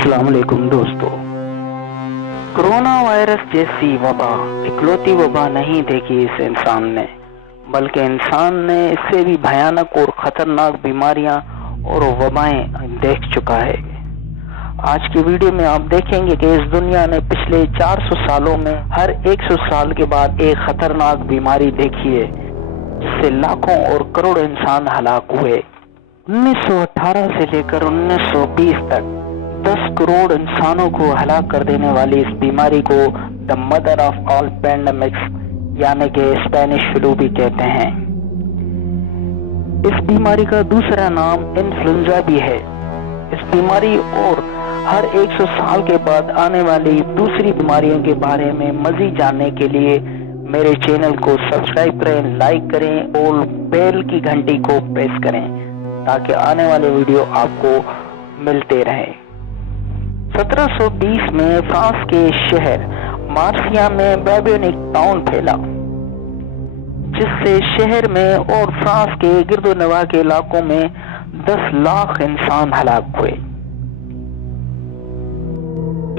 अस्सलाम वालेकुम दोस्तों। कोरोना वायरस जैसी वबा इकलौती वबा नहीं देखी इस इंसान ने, बल्कि इंसान ने इससे भी भयानक और खतरनाक बीमारियां और वबाएं देख चुका है। आज की वीडियो में आप देखेंगे कि इस दुनिया ने पिछले 400 सालों में हर 100 साल के बाद एक खतरनाक बीमारी देखी है, जिससे लाखों और करोड़ इंसान हलाक हुए। 1918 से लेकर 1920 तक 10 करोड़ इंसानों को हलाक कर देने वाली इस बीमारी को the mother of all pandemics यानी कि स्पेनिश फ्लू भी कहते हैं। इस बीमारी का दूसरा नाम इन्फ्लुएंजा भी है। इस बीमारी और हर 100 साल के बाद आने वाली दूसरी बीमारियों के बारे में मज़ीद जानने के लिए मेरे चैनल को सब्सक्राइब करें, लाइक करें और बेल की घंटी को प्रेस करें ताकि आने वाले वीडियो आपको मिलते रहें। 1720 में फ्रांस के शहर मार्सिया में बेबोनिक टाउन फैला, जिससे शहर में और फ्रांस के गिरदोनवा के इलाकों में 10 लाख इंसान हलाक हुए।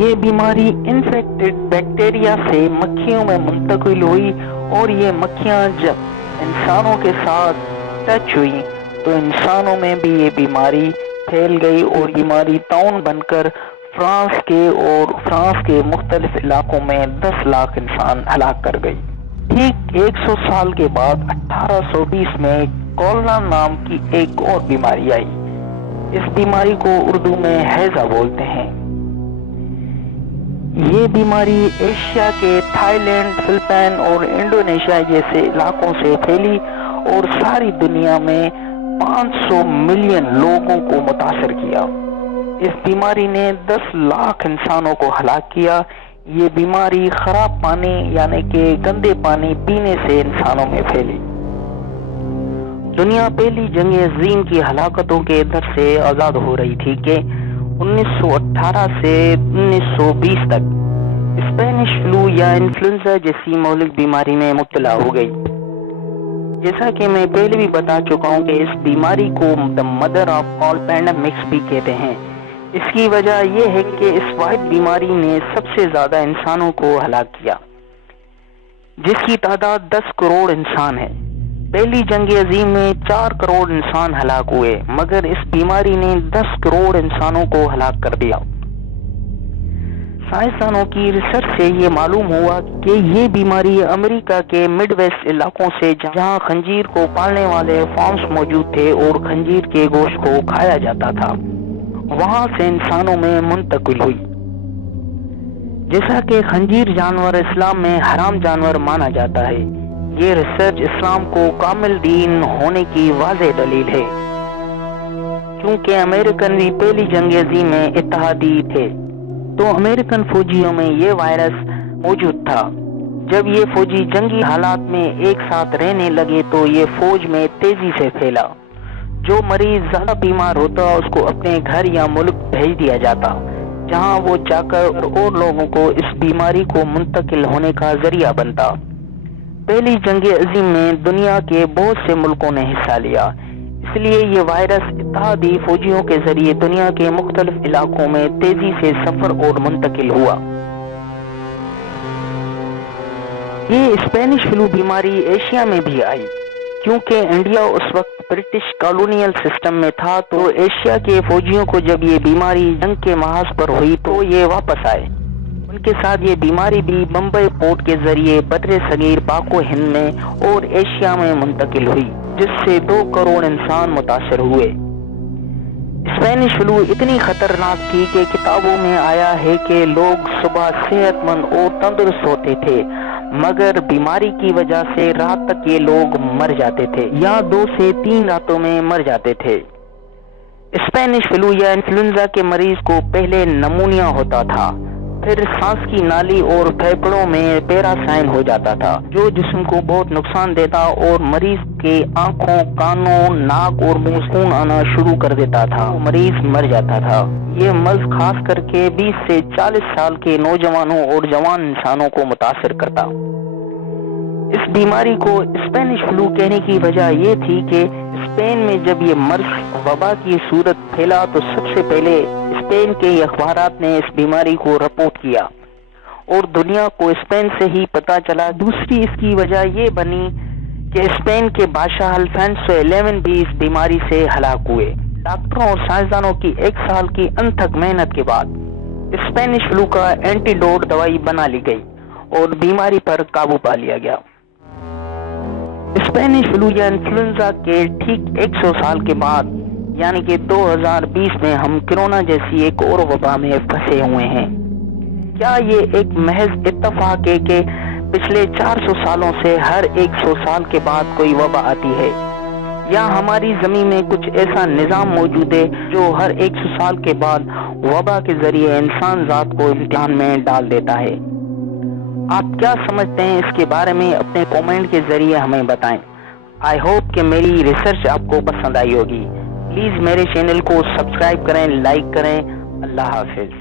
ये बीमारी इन्फेक्टेड बैक्टीरिया से मक्खियों में मुंतकिल हुई और ये मक्खियां जब इंसानों के साथ टच हुई तो इंसानों में भी ये बीमारी फैल गई और बीमारी टाउन बनकर फ्रांस के मुख्तलिफ इलाकों में 10 लाख इंसान हलाक कर गई। ठीक 100 साल के बाद 1820 में कोरोना नाम की एक और बीमारी आई। इस बीमारी को उर्दू में हैजा बोलते हैं। ये बीमारी एशिया के थाईलैंड, फिलिपाइन और इंडोनेशिया जैसे इलाकों से फैली और सारी दुनिया में 500 मिलियन लोगों को मुतासर किया। इस बीमारी ने 10 लाख इंसानों को हलाक किया। ये बीमारी खराब पानी यानी कि गंदे पानी पीने से इंसानों में फैली। दुनिया पहली जंग अज़ीम की हलाकतों के डर से आज़ाद हो रही थी कि 1918 से 1920 तक स्पेनिश फ्लू या इन्फ्लुएंजा जैसी मौलिक बीमारी में मुब्तला हो गई। जैसा कि मैं पहले भी बता चुका हूँ कि इस बीमारी को the mother of all pandemics भी कहते हैं। इसकी वजह यह है कि इस वाहिद बीमारी ने सबसे ज्यादा इंसानों को हलाक किया, जिसकी तादाद 10 करोड़ इंसान है। पहली जंग अज़ीम में 4 करोड़ इंसान हलाक हुए, मगर इस बीमारी ने 10 करोड़ इंसानों को हलाक कर दिया। साइंसदानों की रिसर्च से ये मालूम हुआ कि ये बीमारी अमेरिका के मिड वेस्ट इलाकों से, जहां खंजीर को पालने वाले फार्म्स मौजूद थे और खंजीर के गोश्त को खाया जाता था, वहां से इंसानों में मुंतकिल हुई। जैसा कि खंजीर जानवर इस्लाम में हराम जानवर माना जाता है, ये रिसर्च इस्लाम को कामिल दीन होने की वाज़ेह दलील है, क्योंकि अमेरिकन भी पहली जंग अज़ीम में इत्तेहादी थे तो अमेरिकन फौजियों में ये वायरस मौजूद था। जब ये फौजी जंगी हालात में एक साथ रहने लगे तो ये फौज में तेजी से फैला। जो मरीज ज्यादा बीमार होता उसको अपने घर या मुल्क भेज दिया जाता, जहां वो जाकर और लोगों को इस बीमारी को मुंतकिल होने का जरिया बनता। पहली जंग अज़ीम में दुनिया के बहुत से मुल्कों ने हिस्सा लिया, इसलिए ये वायरस इत्तेहादी फौजियों के जरिए दुनिया के मुख्तलिफ इलाकों में तेजी से सफर और मुंतकिल हुआ। ये स्पेनिश फ्लू बीमारी एशिया में भी आई, क्योंकि इंडिया उस वक्त ब्रिटिश कॉलोनियल सिस्टम में था, तो एशिया के फौजियों को जब ये बीमारी जंग के महाज पर हुई तो ये वापस आए। उनके साथ ये बीमारी भी बम्बई पोर्ट के जरिए बर्रे सगीर, पाको हिंद में और एशिया में मुंतकिल हुई, जिससे 2 करोड़ इंसान मुतासर हुए। स्पेनिश फ्लू इतनी खतरनाक थी कि किताबों में आया है कि लोग सुबह सेहतमंद और तंदुरुस्त होते थे, मगर बीमारी की वजह से रात तक ये लोग मर जाते थे या 2 से 3 रातों में मर जाते थे। स्पेनिश फ्लू या इन्फ्लुएंजा के मरीज को पहले नमूनिया होता था, फिर सांस की नाली और फेफड़ों में पैरासाइन हो जाता था, जो जिस्म को बहुत नुकसान देता और मरीज के आंखों, कानों, नाक और मुंह से खून आना शुरू कर देता था। मरीज मर जाता था। ये मर्ज खास करके 20 से 40 साल के नौजवानों और जवान इंसानों को मुतासर करता। اس بیماری کو اسپینش فلو کہنے کی وجہ یہ تھی کہ اسپین میں جب یہ مرض وبا کی صورت پھیلا تو سب سے پہلے اسپین کے اخبارات نے اس بیماری کو رپورٹ کیا اور دنیا کو اسپین سے ہی پتہ چلا۔ دوسری اس کی وجہ یہ بنی کہ اسپین کے بادشاہ الفانسو 11 بھی اس بیماری سے ہلاک ہوئے۔ ڈاکٹروں اور سائنسدانوں کی 1 سال کی انتھک محنت کے بعد اسپینش فلو کا اینٹیڈوٹ دوائی بنا لی گئی اور بیماری پر قابو پا لیا گیا۔ اسپینش فلو یا انفلوئنزا کے ٹھیک 100 سال کے بعد یعنی کہ 2020 میں ہم کرونا جیسی ایک اور وبا میں پھنسے ہوئے ہیں۔ کیا یہ ایک محض اتفاق ہے کہ پچھلے 400 سالوں سے ہر 100 سال کے بعد کوئی وبا آتی ہے، یا ہماری زمین میں کچھ ایسا نظام موجود ہے جو ہر 100 سال کے بعد وبا کے ذریعے انسان ذات کو امتحان میں ڈال دیتا ہے؟ آپ کیا سمجھتے ہیں اس کے بارے میں اپنے کومنٹ کے ذریعے ہمیں بتائیں۔ آئی ہوپ کہ میری ریسرچ آپ کو پسند آئی ہوگی۔ پلیز میرے چینل کو سبسکرائب کریں، لائک کریں۔ اللہ حافظ۔